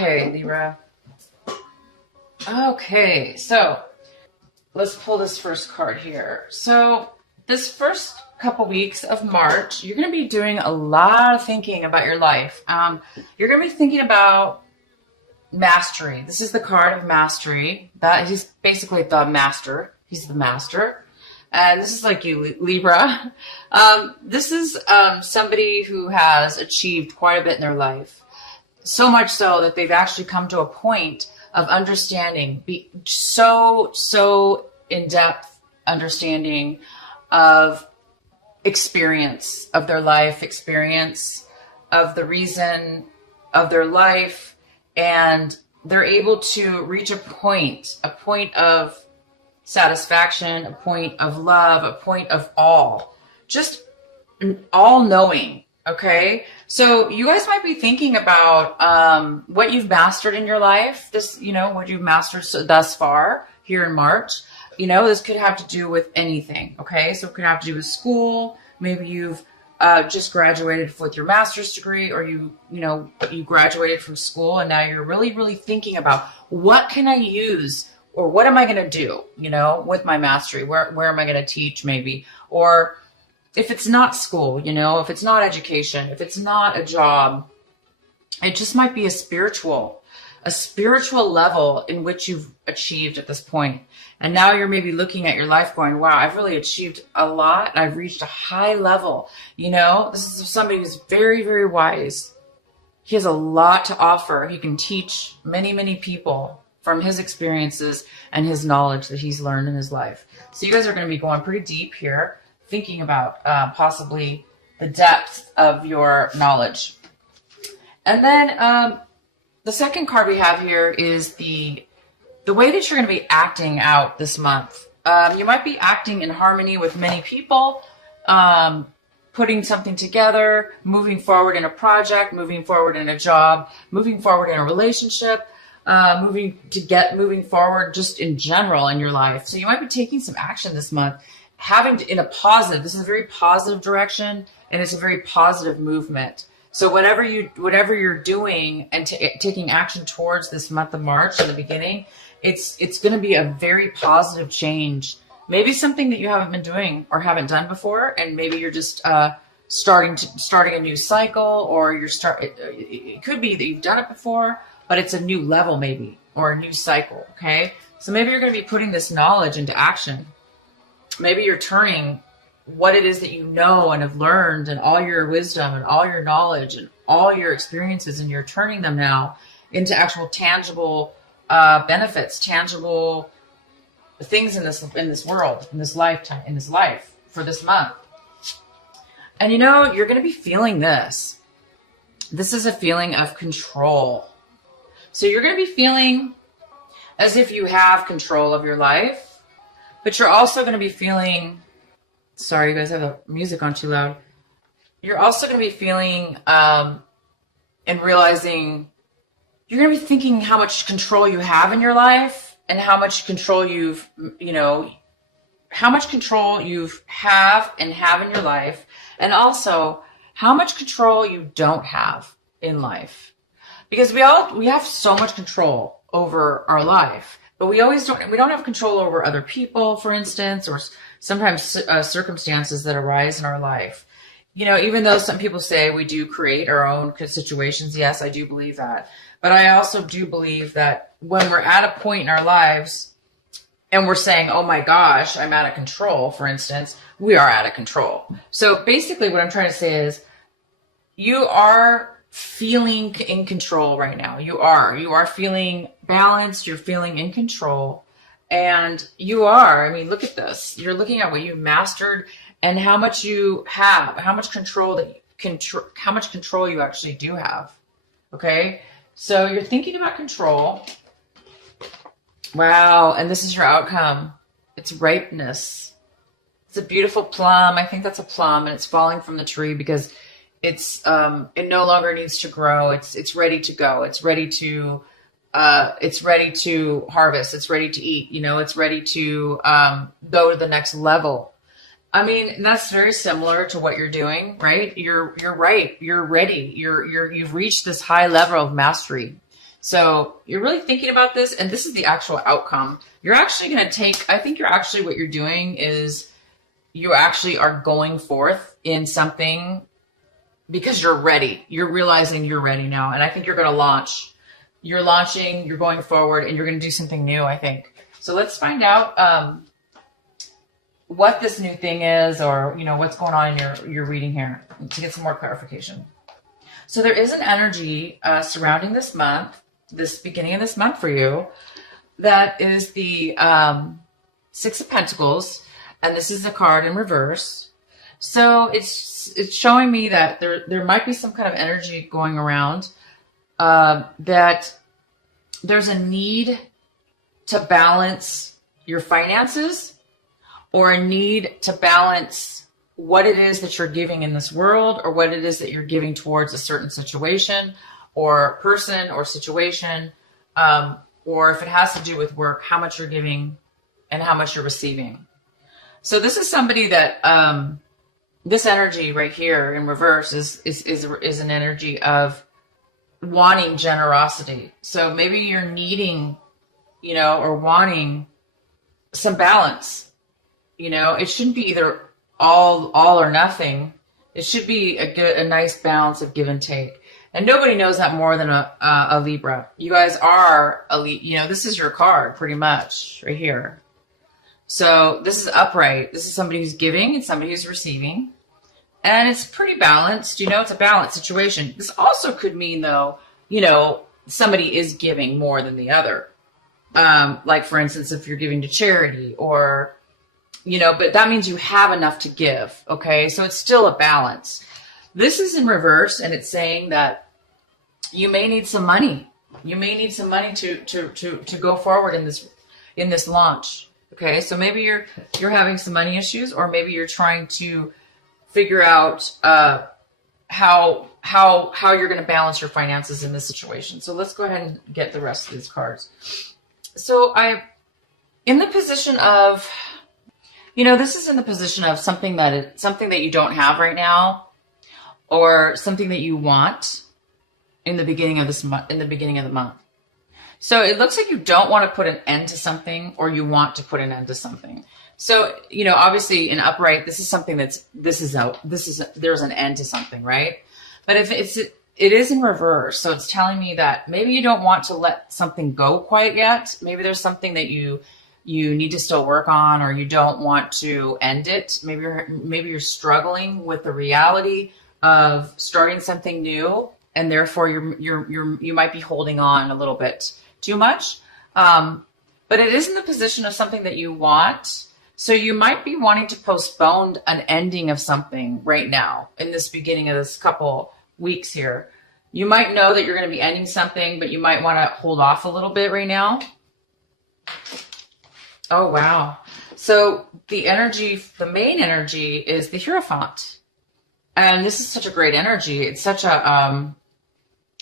Okay, Libra. Okay, so let's pull this first card here. So this first couple weeks of March, you're going to be doing a lot of thinking about your life. You're going to be thinking about mastery. This is the card of mastery. That he's basically the master. He's the master. And this is like you, Libra. This is somebody who has achieved quite a bit in their life. So much so that they've actually come to a point of understanding, so in-depth understanding of experience, of their life experience, of the reason of their life, and they're able to reach a point of satisfaction, a point of love, a point of all, just all knowing. Okay. So you guys might be thinking about, what you've mastered in your life, what you've mastered thus far here in March. This could have to do with anything. Okay. So it could have to do with school. Maybe you've, just graduated with your master's degree, or you graduated from school and now you're really, really thinking about what can I use, or what am I going to do, with my mastery? Where am I going to teach maybe? Or if it's not school, if it's not education, if it's not a job, it just might be a spiritual level in which you've achieved at this point. And now you're maybe looking at your life going, wow, I've really achieved a lot. I've reached a high level. This is somebody who's very, very wise. He has a lot to offer. He can teach many, many people from his experiences and his knowledge that he's learned in his life. So you guys are going to be going pretty deep here, thinking about possibly the depth of your knowledge. And then the second card we have here is the way that you're going to be acting out this month. You might be acting in harmony with many people, putting something together, moving forward in a project, moving forward in a job, moving forward in a relationship, moving forward just in general in your life. So you might be taking some action this month, this is a very positive direction, and it's a very positive movement. So whatever you're doing and taking action towards this month of March in the beginning, it's going to be a very positive change. Maybe something that you haven't been doing or haven't done before, and maybe you're just starting a new cycle, or it could be that you've done it before, but it's a new level maybe, or a new cycle. Okay, so maybe you're going to be putting this knowledge into action. Maybe you're turning what it is that you know and have learned, and all your wisdom and all your knowledge and all your experiences, and you're turning them now into actual tangible benefits, tangible things in this world, in this lifetime, in this life for this month. And you're going to be feeling this. This is a feeling of control. So you're going to be feeling as if you have control of your life. But you're also going to be feeling, sorry, you guys have the music on too loud. You're also going to be feeling and realizing, you're going to be thinking how much control you have in your life, and how much control you have in your life, and also how much control you don't have in life. Because we have so much control over our life. But we don't have control over other people, for instance, or sometimes circumstances that arise in our life. Even though some people say we do create our own situations, yes, I do believe that. But I also do believe that when we're at a point in our lives and we're saying, oh my gosh, I'm out of control, for instance, we are out of control. So basically what I'm trying to say is, you are feeling in control right now. You are feeling balanced. You're feeling in control, and look at this. You're looking at what you mastered and how much you have, how much control you actually do have. Okay. So you're thinking about control. Wow. And this is your outcome. It's ripeness. It's a beautiful plum. I think that's a plum, and it's falling from the tree because it no longer needs to grow. It's ready to go. It's ready to harvest. It's ready to eat. It's ready to go to the next level. I mean, that's very similar to what you're doing, right? You're right. You're ready. You've reached this high level of mastery. So you're really thinking about this, and this is the actual outcome. You're actually going to take, I think what you're doing is you actually are going forth in something because you're ready. You're realizing you're ready now. And I think you're going to launch. You're launching, you're going forward, and you're going to do something new, I think. So let's find out what this new thing is, or, you know, what's going on in your reading here to get some more clarification. So there is an energy surrounding this month, this beginning of this month for you, that is the Six of Pentacles, and this is a card in reverse. So it's showing me that there might be some kind of energy going around, that there's a need to balance your finances, or a need to balance what it is that you're giving in this world, or what it is that you're giving towards a certain situation or person or situation, or if it has to do with work, how much you're giving and how much you're receiving. So this is somebody that this energy right here in reverse is an energy of wanting generosity. So maybe you're needing, you know, or wanting some balance. You know, it shouldn't be either all or nothing. It should be a nice balance of give and take. And nobody knows that more than a Libra. You guys are you know, this is your card pretty much right here. So this is upright. This is somebody who's giving and somebody who's receiving. And it's pretty balanced. You know, it's a balanced situation. This also could mean, though, you know, somebody is giving more than the other. Like, for instance, if you're giving to charity, or, you know, but that means you have enough to give. Okay. So it's still a balance. This is in reverse, and it's saying that you may need some money. You may need some money to go forward in this launch. Okay. So maybe you're having some money issues, or maybe you're trying to figure out how you're going to balance your finances in this situation. So let's go ahead and get the rest of these cards. So in the position of, you know, this is in the position of something that you don't have right now, or something that you want in the beginning of this month, in the beginning of the month. So it looks like you don't want to put an end to something, or you want to put an end to something. So, you know, obviously in upright, this is something there's an end to something, right? But if it is in reverse, so it's telling me that maybe you don't want to let something go quite yet. Maybe there's something that you need to still work on, or you don't want to end it. Maybe you're struggling with the reality of starting something new, and therefore you might be holding on a little bit too much. But it is in the position of something that you want. So you might be wanting to postpone an ending of something right now in this beginning of this couple weeks here. You might know that you're going to be ending something, but you might want to hold off a little bit right now. Oh, wow. So the main energy is the Hierophant. And this is such a great energy. It's such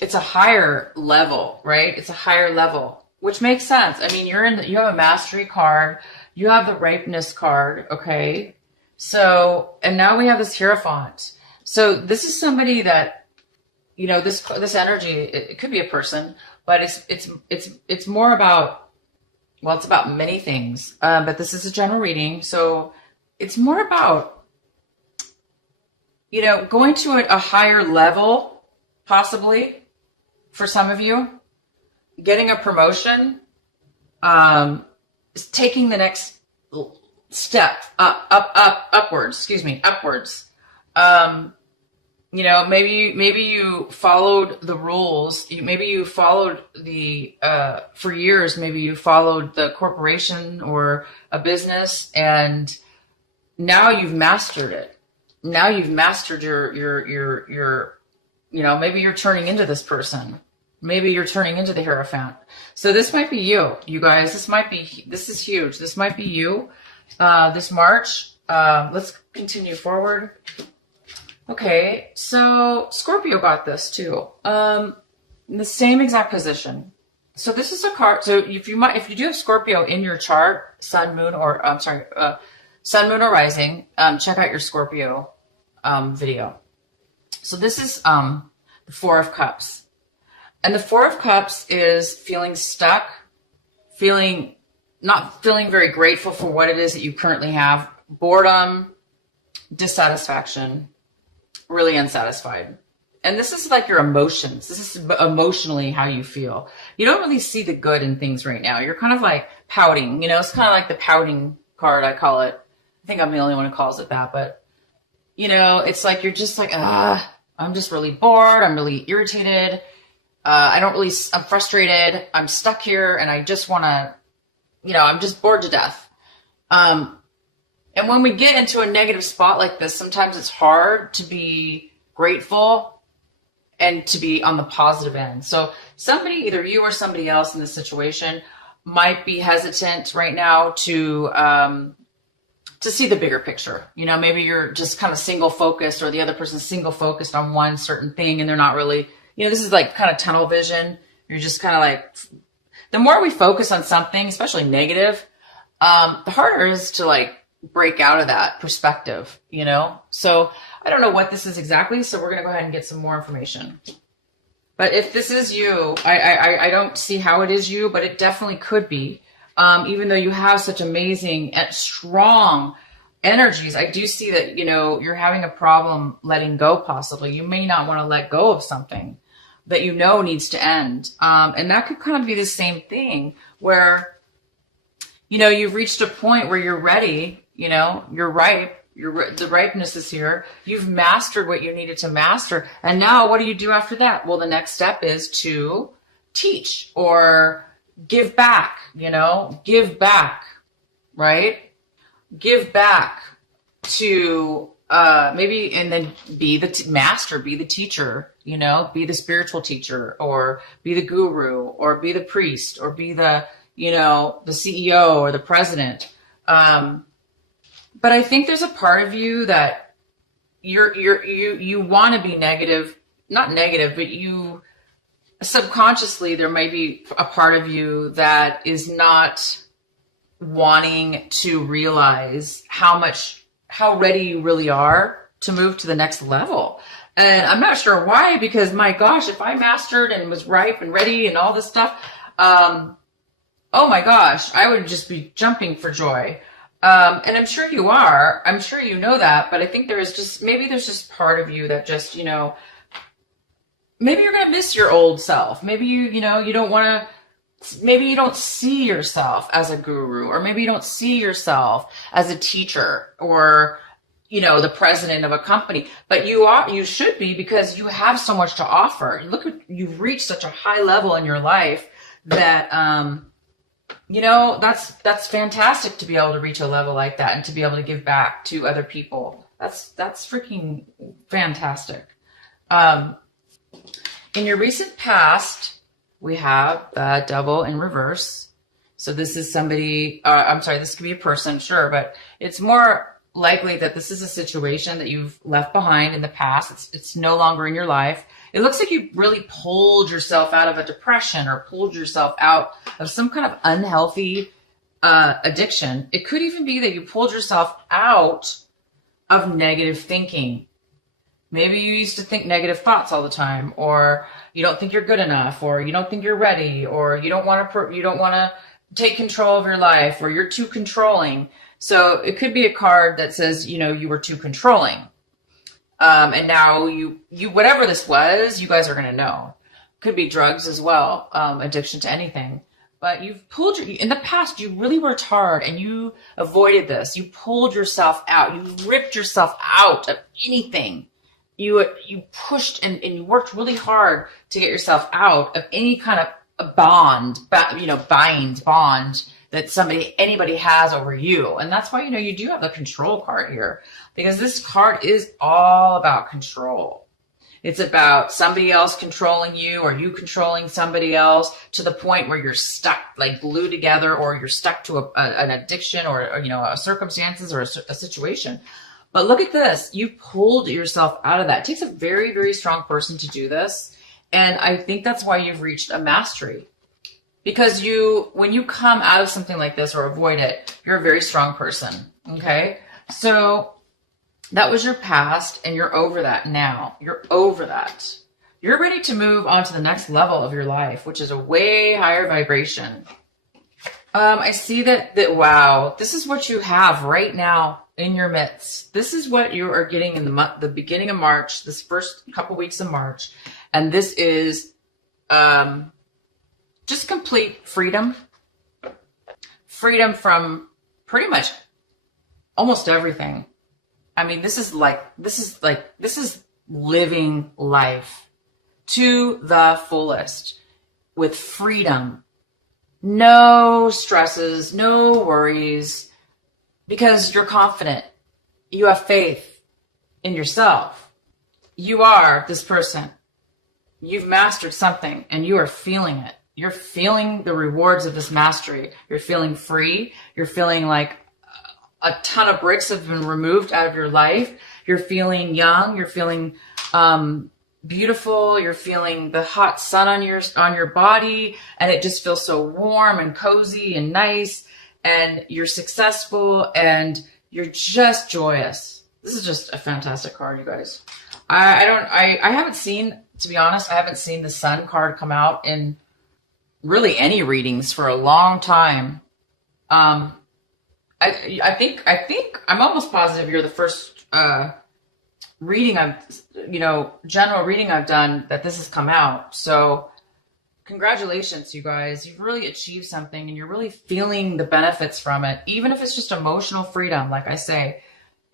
it's a higher level, right? It's a higher level, which makes sense. I mean, you have a mastery card. You have the ripeness card, okay? So, and now we have this Hierophant. So this is somebody that, you know, this energy, it could be a person, but it's more about, well, it's about many things. But this is a general reading. So it's more about, you know, going to a higher level, possibly, for some of you, getting a promotion, taking the next step upwards. You know, maybe you followed the rules. Maybe you followed for years, maybe you followed the corporation or a business, and now you've mastered it. Now you've mastered your, you know, maybe you're turning into this person. Maybe you're turning into the Hierophant. So this might be you guys. This is huge. This might be you, this March. Let's continue forward. Okay. So Scorpio got this too. In the same exact position. So this is a card. So if you do have Scorpio in your chart, sun, moon, or sun, moon, or rising, check out your Scorpio, video. So this is, the Four of Cups. And the Four of Cups is feeling stuck, not feeling very grateful for what it is that you currently have, boredom, dissatisfaction, really unsatisfied. And this is like your emotions. This is emotionally how you feel. You don't really see the good in things right now. You're kind of like pouting, it's kind of like the pouting card, I call it. I think I'm the only one who calls it that, but it's like, you're just like, I'm just really bored. I'm really irritated. I'm frustrated. I'm stuck here and I just want to, I'm just bored to death. And when we get into a negative spot like this, sometimes it's hard to be grateful and to be on the positive end. So somebody, either you or somebody else in this situation, might be hesitant right now to see the bigger picture. Maybe you're just kind of single focused, or the other person's single focused on one certain thing, and they're not really, this is like kind of tunnel vision. You're just kind of like, the more we focus on something, especially negative, the harder it is to like break out of that perspective, So I don't know what this is exactly, so we're going to go ahead and get some more information. But if this is you, I don't see how it is you, but it definitely could be. Even though you have such amazing and strong energies, I do see that, you're having a problem letting go possibly. You may not want to let go of something that needs to end. And that could kind of be the same thing where, you've reached a point where you're ready, you're ripe. The ripeness is here. You've mastered what you needed to master. And now what do you do after that? Well, the next step is to teach or give back, give back, right? Give back to, maybe, and then be the master, be the teacher, be the spiritual teacher, or be the guru, or be the priest, or be the, the CEO or the president. But I think there's a part of you that you want to be negative, not negative, but you subconsciously, there may be a part of you that is not wanting to realize how ready you really are to move to the next level. And I'm not sure why, because my gosh, if I mastered and was ripe and ready and all this stuff, oh my gosh, I would just be jumping for joy. And I'm sure you are. I'm sure you know that, but I think there's just part of you that just, maybe you're going to miss your old self. Maybe you don't want to, maybe you don't see yourself as a guru, or maybe you don't see yourself as a teacher or, the president of a company, but you should be, because you have so much to offer. You've reached such a high level in your life that, that's fantastic to be able to reach a level like that and to be able to give back to other people. That's freaking fantastic. In your recent past, we have the Devil in reverse. So this is somebody, this could be a person, sure, but it's more likely that this is a situation that you've left behind in the past. It's no longer in your life. It looks like you really pulled yourself out of a depression, or pulled yourself out of some kind of unhealthy addiction. It could even be that you pulled yourself out of negative thinking. Maybe you used to think negative thoughts all the time, or you don't think you're good enough, or you don't think you're ready, or you don't want to take control of your life, or you're too controlling. So it could be a card that says, you were too controlling. And now you whatever this was, you guys are going to know. Could be drugs as well, addiction to anything. But in the past, you really worked hard and you avoided this. You pulled yourself out. You ripped yourself out of anything. You pushed and you worked really hard to get yourself out of any kind of a bond that anybody has over you. And that's why, you do have the control card here, because this card is all about control. It's about somebody else controlling you, or you controlling somebody else, to the point where you're stuck, like glued together, or you're stuck to an addiction, or a circumstances, or a situation. But look at this. You pulled yourself out of that. It takes a very, very strong person to do this. And I think that's why you've reached a mastery. Because when you come out of something like this or avoid it, you're a very strong person. Okay. So that was your past, and you're over that now. You're over that. You're ready to move on to the next level of your life, which is a way higher vibration. I see that wow, this is what you have right now in your midst. This is what you are getting in the beginning of March, this first couple weeks of March. And this is just complete freedom. Freedom from pretty much almost everything. I mean, this is living life to the fullest with freedom. No stresses, no worries, because you're confident. You have faith in yourself. You are this person. You've mastered something and you are feeling it. You're feeling the rewards of this mastery. You're feeling free. You're feeling like a ton of bricks have been removed out of your life. You're feeling young. You're feeling beautiful. You're feeling the hot sun on your body, and it just feels so warm and cozy and nice, and you're successful and you're just joyous. This is just a fantastic card, you guys. I haven't seen, to be honest, I haven't seen the sun card come out in really any readings for a long time. I think I'm almost positive you're the first general reading I've done that this has come out. So congratulations, you guys. You've really achieved something and you're really feeling the benefits from it, even if it's just emotional freedom. Like I say,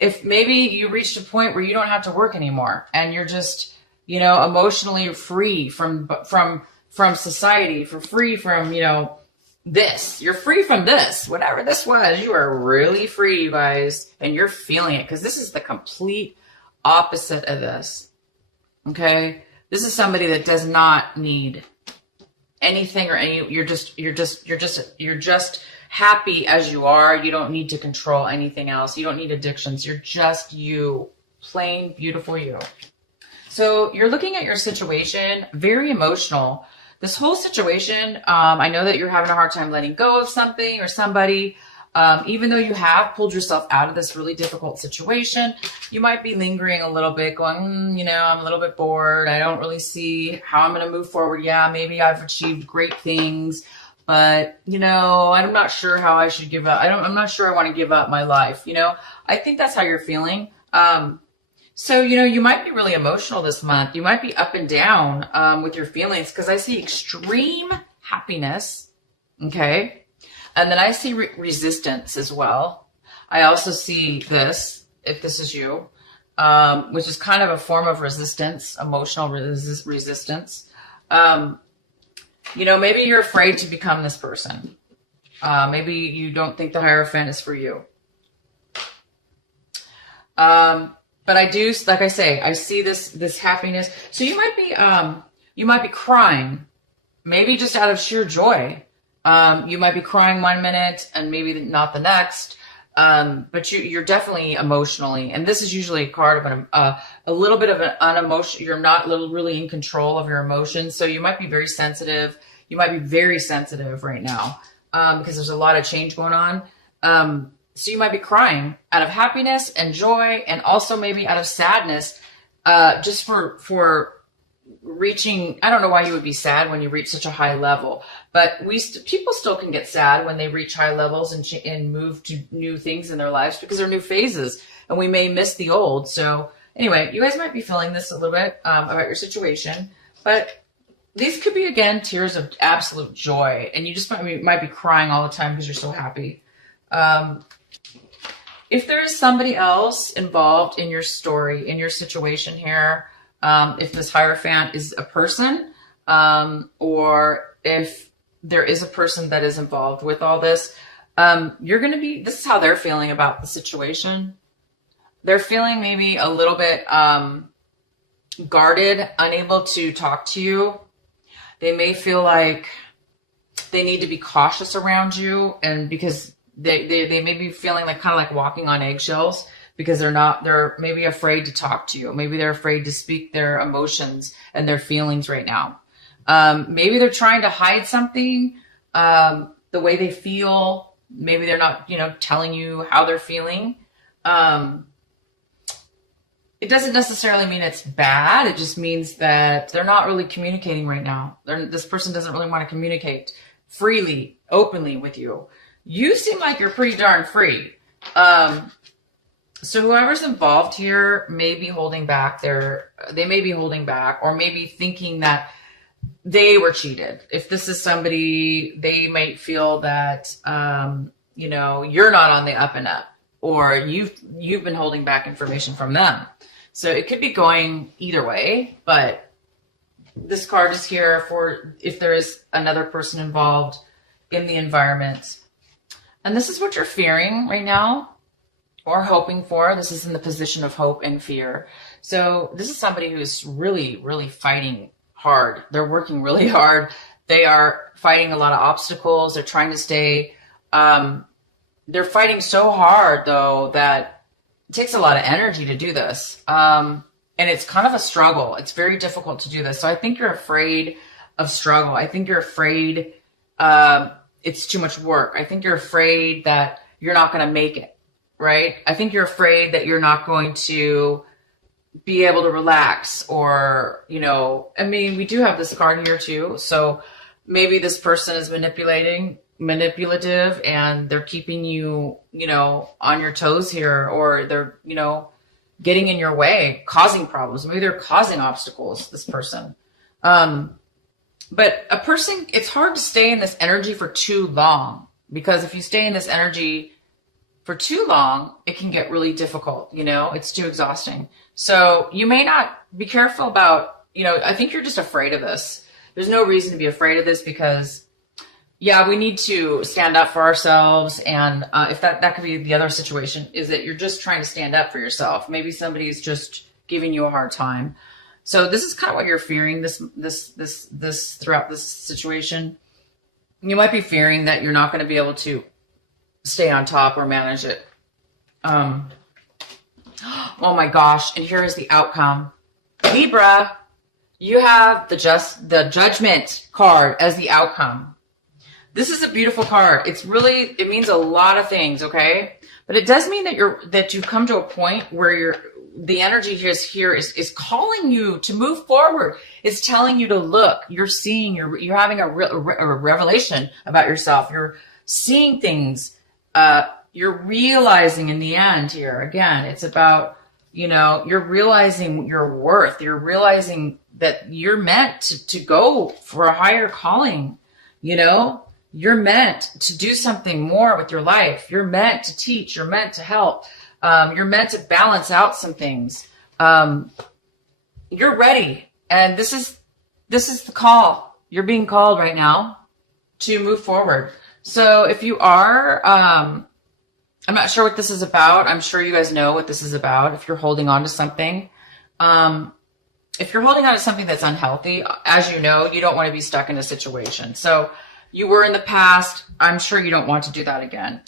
if maybe you reached a point where you don't have to work anymore and you're just, emotionally free from society, free from, this. You're free from this, whatever this was. You are really free, you guys, and you're feeling it, because this is the complete opposite of this. Okay, this is somebody that does not need anything or any. You're just happy as you are. You don't need to control anything else. You don't need addictions. You're just you, plain beautiful you. So you're looking at your situation, very emotional. This whole situation, I know that you're having a hard time letting go of something or somebody. Even though you have pulled yourself out of this really difficult situation, you might be lingering a little bit, going, I'm a little bit bored. I don't really see how I'm going to move forward. Yeah, maybe I've achieved great things, but, I'm not sure how I should give up. I'm not sure I want to give up my life. I think that's how you're feeling. So, you might be really emotional this month. You might be up and down with your feelings, because I see extreme happiness. Okay. And then I see resistance as well. I also see this, if this is you, which is kind of a form of resistance, emotional resistance. Maybe you're afraid to become this person. Maybe you don't think the Hierophant is for you. But I do, like I say, I see this happiness. So you might be crying, maybe just out of sheer joy. You might be crying one minute and maybe not the next. But you're definitely emotionally, and this is usually a card of a little bit of an unemotional. You're not really in control of your emotions. So you might be very sensitive. You might be very sensitive right now, because there's a lot of change going on. So you might be crying out of happiness and joy, and also maybe out of sadness, just for reaching. I don't know why you would be sad when you reach such a high level, but people still can get sad when they reach high levels and move to new things in their lives, because they're new phases, and we may miss the old. So anyway, you guys might be feeling this a little bit about your situation, but these could be, again, tears of absolute joy, and you just might be crying all the time because you're so happy. If there is somebody else involved in your story, in your situation here, if this Hierophant is a person, or if there is a person that is involved with all this, this is how they're feeling about the situation. They're feeling maybe a little bit guarded, unable to talk to you. They may feel like they need to be cautious around you, and because they may be feeling like kind of like walking on eggshells, because they're maybe afraid to talk to you. Maybe they're afraid to speak their emotions and their feelings right now. Maybe they're trying to hide something, the way they feel. Maybe they're not, telling you how they're feeling. it doesn't necessarily mean it's bad. It just means that they're not really communicating right now. This person doesn't really want to communicate freely, openly with you. You seem like you're pretty darn free. So whoever's involved here may be holding back they may be holding back, or maybe thinking that they were cheated. If this is somebody, they might feel that, you know, you're not on the up and up, or you've been holding back information from them. So it could be going either way, but this card is here for if there is another person involved in the environment. And this is what you're fearing right now, or hoping for. This is in the position of hope and fear. So this is somebody who's really, really fighting hard. They're working really hard. They are fighting a lot of obstacles. They're trying to stay, they're fighting so hard though, that it takes a lot of energy to do this. And it's kind of a struggle. It's very difficult to do this. So I think you're afraid of struggle. I think you're afraid, it's too much work. I think you're afraid that you're not going to make it, right? I think you're afraid that you're not going to be able to relax, or, you know, I mean, we do have this card here too. So maybe this person is manipulative, and they're keeping you, you know, on your toes here, or they're, you know, getting in your way, causing problems. Maybe they're causing obstacles, this person. But a person, it's hard to stay in this energy for too long, because if you stay in this energy for too long, it can get really difficult. You know, it's too exhausting. So you may not be careful about, you know, I think you're just afraid of this. There's no reason to be afraid of this, because yeah, we need to stand up for ourselves. And if that could be the other situation, is that you're just trying to stand up for yourself. Maybe somebody's just giving you a hard time. So this is kind of what you're fearing this throughout this situation. You might be fearing that you're not going to be able to stay on top or manage it. Oh my gosh. And here is the outcome. Libra, you have the Judgment card as the outcome. This is a beautiful card. It means a lot of things, okay? But it does mean that you've come to a point where the energy is calling you to move forward. It's telling you to look. You're seeing, you're having a revelation about yourself. You're seeing things. You're realizing in the end here, again, it's about, you know, you're realizing your worth. You're realizing that you're meant to go for a higher calling, you know? You're meant to do something more with your life. You're meant to teach. You're meant to help. You're meant to balance out some things. You're ready. And this is the call. You're being called right now to move forward. So if you are, I'm not sure what this is about. I'm sure you guys know what this is about. If you're holding on to something, if you're holding on to something that's unhealthy, as you know, you don't want to be stuck in a situation. So you were in the past. I'm sure you don't want to do that again.